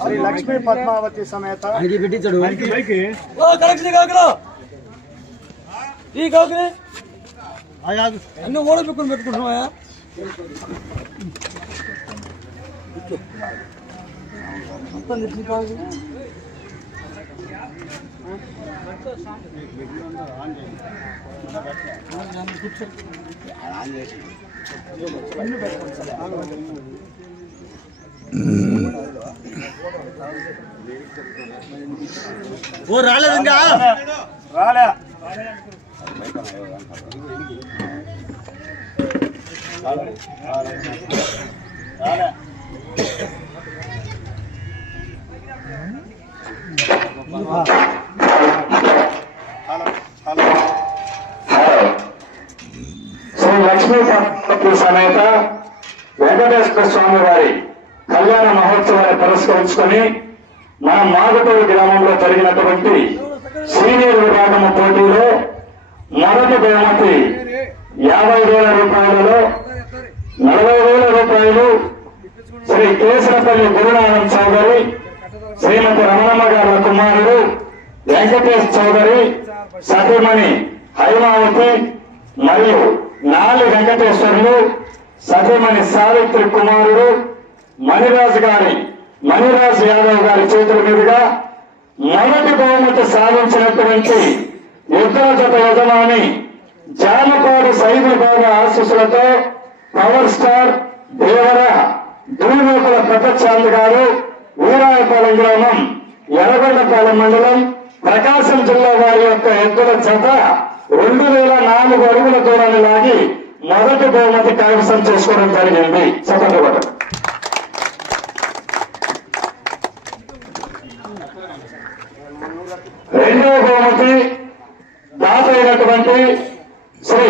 శ్రీ లక్ష్మీ పద్మావతి సమేత. కాకరా ఈ కాకరే అన్ని ఓడబెట్టుకుని పెట్టుకుంటున్నాయా తెచ్చి కాదు ఓ రాలేదు ఇంకా రాలే రాలే హలో హలో శ్రీ లక్ష్మీ సమేత వెంకటేశ్వర స్వామి వారి కళ్యాణ మహోత్సవాన్ని పురస్కరించుకొని మన మాగటూరు గ్రామంలో జరిగినటువంటి సీనియర్ విభాగం పోటీలో మొదటి బహుమతి యాభై వేల రూపాయలలో నలభై వేల రూపాయలు శ్రీ కేసరపల్లి గురునాథం చౌదరి శ్రీమతి రమణమ్మ గారి కుమారుడు వెంకటేష్ చౌదరి సతీమణి హైమావతి మరియు నాలి వెంకటేశ్వరులు సతీమణి సావిత్రి కుమారుడు మణిరాజు గారి మణిరాజు యాదవ్ గారి చేతుల మీదుగా మొదటి బహుమతి సాధించినటువంటి యుద్ధ జత యజమాని జానపాడు సైదుల బాబు ఆశీస్సులతో పవర్ స్టార్ దేవర దూలోపల పెద్దచాంద్ గారు వీరాయపాలెం గ్రామం ఎర్రగొండపాలెం మండలం ప్రకాశం జిల్లా వారి యొక్క ఎద్దుల జత రెండు వేల నాలుగు అడుగుల దూరాన్ని లాగి మొదటి బహుమతి కైవసం చేసుకోవడం జరిగింది చెప్పండి రెండవ బహుమతి దాత శ్రీ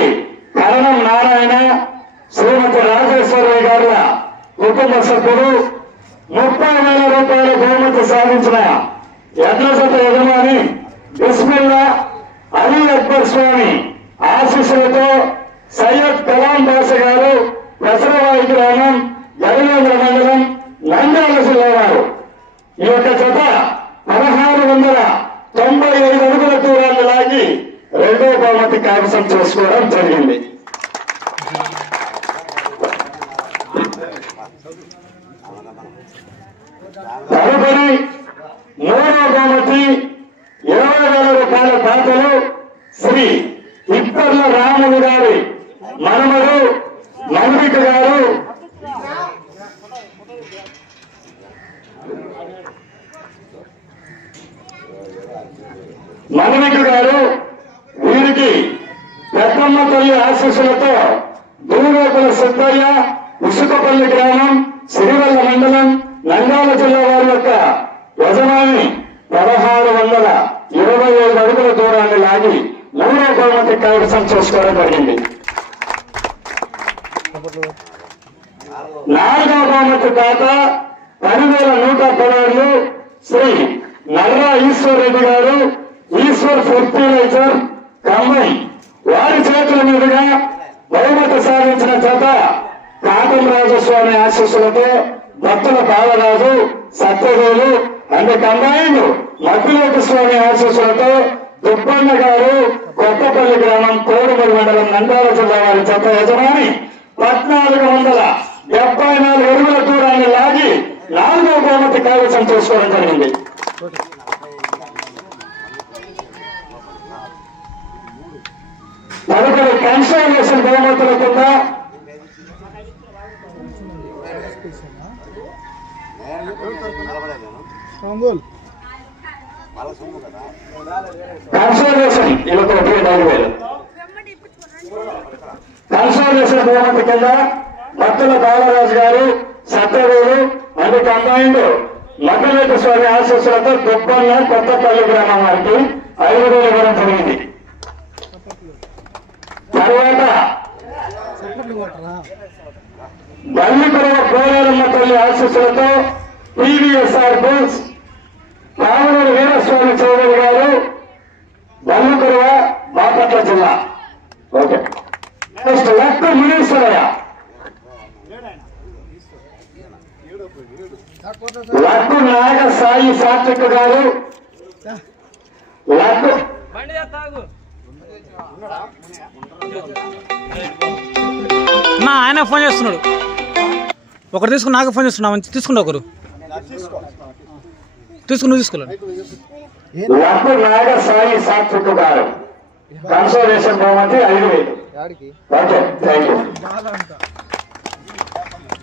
కరణం నారాయణ శ్రీమతి రాజేశ్వరరావు గారి కుటుంబ సభ్యులు ముప్పై వేల రూపాయల బహుమతి సాధించిన ఎడ్లసత యజమాని బిస్మిల్లా అలీ అక్బర్ స్వామి ఆశీస్సులతో సయ్యద్ కలాం దాస గారు దసరవాయి గ్రామం గడివేంద్ర మండలం నంద్యాల జిల్లా వారు ఈ యొక్క జత పదహారు వందల తొంభై ఐదు అడుగుల దూరాన్ని లాగి రెండో బహుమతి కైవసం చేసుకోవడం జరిగింది. తదుపరి మూడో బహుమతి ఇరవై వేల రూపాయల దాతలు శ్రీ ఇప్పర్ల రాములు గారి మనమడు మల్లిక గారు మణిమిక గారు వీరికి పెద్దమ్మ తల్లి ఆశీస్సులతో దూరేపల సిద్ధయ్య ఉసుకపల్లి గ్రామం సిరివల్ల మండలం నంద్యాల జిల్లా వారి యొక్క యజమాని పదహారు వందల ఇరవై ఐదు అడుగుల దూరాన్ని లాగి మూడో బహుమతి కైవసం చేసుకోవడం జరిగింది. నాలుగవ బహుమతి దాత పదివేల నూట పదహారు శ్రీ నర్రా ఈశ్వర్ రెడ్డి గారు ఈశ్వర్ ఫెర్టిలైజర్ కమ్మై. వారి చేతుల మీదుగా బహుమతి సాధించిన చేత కాటం రాజస్వామి ఆశీస్సులతో భక్తుల బాలరాజు సత్యదేవులు అంటే కంబైన్ మద్దిలోకి స్వామి ఆశీస్సులతో దుబ్బన్న గారు కొత్తపల్లి గ్రామం కోడుమూరు మండలం నందాల జిల్లా వారి చెత్త యజమాని పద్నాలుగు వందల డెబ్బై నాలుగు ఎరువుల దూరాన్ని లాగి నాలుగో బహుమతి కైవసం చేసుకోవడం జరిగింది. తదుపరి కన్సర్వేషన్ బహుమతుల కింద కన్సర్వేషన్ ఇదొక ఒకటి నాలుగు వేలు. కన్సర్వేషన్ బహుమతి కింద భక్తుల బాలరాజు గారు సత్యవేలు అండ్ కంబైండ్ మగ్గలేటి స్వామి ఆశీస్సులతో దుబ్బన్న కొత్తపల్లి గ్రామం వారికి ఐదు వేలు ఇవ్వడం జరిగింది. తర్వాత బల్లిపురవ పోలేరమ్మ తల్లి ఆశీస్సులతో టీవీఎస్ఆర్ బుల్స్ కామనూరు వీరస్వామి చౌదరి గారు బల్లిపురవ బాపట్ల జిల్లా. Okay. Next left Muneeswarayya. Laddu Naga Sai Satvik గారు. లడ్డు నా ఆయన ఫోన్ చేస్తున్నాడు. ఒకరు తీసుకుని నాకు ఫోన్ చేస్తున్నా తీసుకుంటా ఒకరు. తీసుకుని నువ్వు తీసుకోలేదు లడ్డు నాగ సాయి సాత్విక్ గారు కన్సర్వేషన్ బహుమతి ఐదు వేలు okay thank you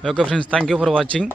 okay friends thank you for watching.